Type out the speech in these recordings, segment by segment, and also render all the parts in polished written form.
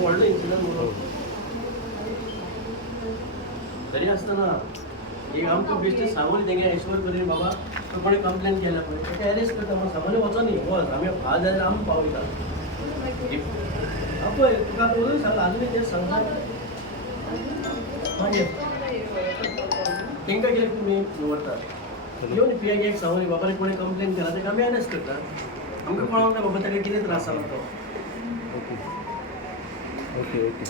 व्हडलो इन्सिडंट म्हणून तरी आसतना एक आमकां बेश्टे सांगून तेंगे एश्वर करीन बाबा तो कोणी कंप्लेन केल्या पळय तेका एरेस्ट करता म्हणून सांगून वचो न्ही वच आमी आज जाल्यार आमी पावयता पळय तुका उलय सांगला आजून तें सांगता मागीर तेंकां कित्याक तुमी निवडटा येवन पियाक सांगून बाबा कोणी कंप्लेन केला तेका आमी अरेस्ट करता आमकां कळोंक ना बाबा तेका कितें त्रास जाला तो ओके ओके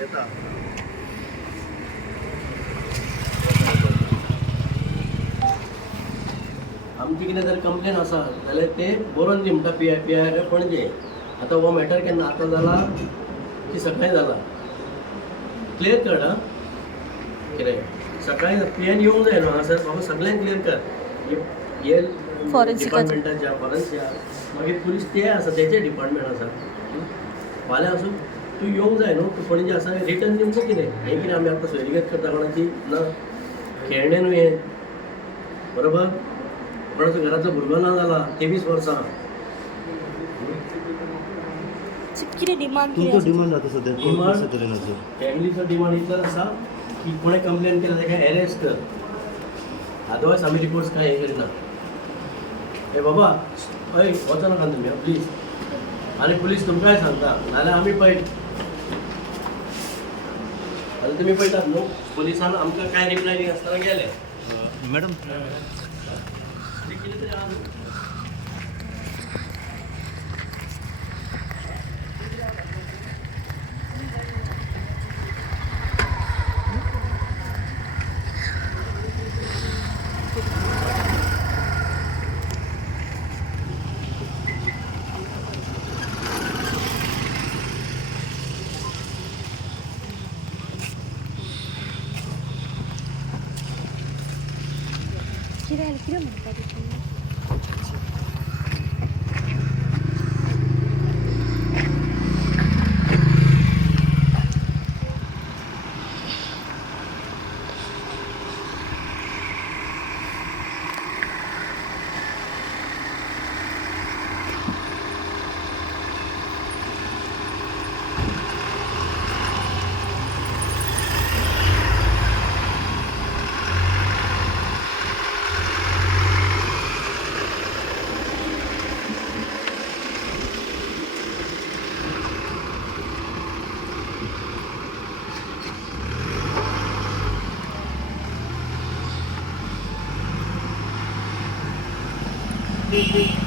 येता आमची कितें जर कंप्लेन आसा जाल्यार ते बरोवन दी म्हणटा पी आय पणजे आतां हो मॅटर केन्ना आतां जाला की सकाळीं जाला क्लियर कर आं कितें सकाळीं पी.आयन येवंक जाय न्हू हांगासर बाबा सगळ्यांक क्लियर कर हे डिपार्टमेंटाच्या फॉरेन्सिया मागीर पुलीस ते आसा तेचे डिपार्टमेंट आसा फाल्यां आसूं तूं येवंक जाय न्हू तूं पणजे आसा रिटर्न दिवंक कितें हें कितें आमी आतां सोयरीगत करता कोणाची ना खेळणें न्हू हें बरोबर कोणाचो घराचो भुरगो ना जाला 23 वर्सां कितें डिमांड तुमचो डिमांड आतां सद्या डिमांड कसो तरेन आसा फॅमिलीचो डिमांड इतलोच आसा की कोणें कंप्लेन केला तेका एरेस्ट कर अदरवायज आमी रिपोर्ट्स कांय हे करिना हे बाबा हय वचो नाका तुमी प्लीज आनी पुलीस तुमकांय सांगता नाल्यार आमी पळय आतां तुमी पळयतात न्हू पुलिसान आमकां कांय रिप्लाय दिनासतना गेले मॅडम ते कितें तरी आहा न्हू कितें म्हणटा तितून Thank you.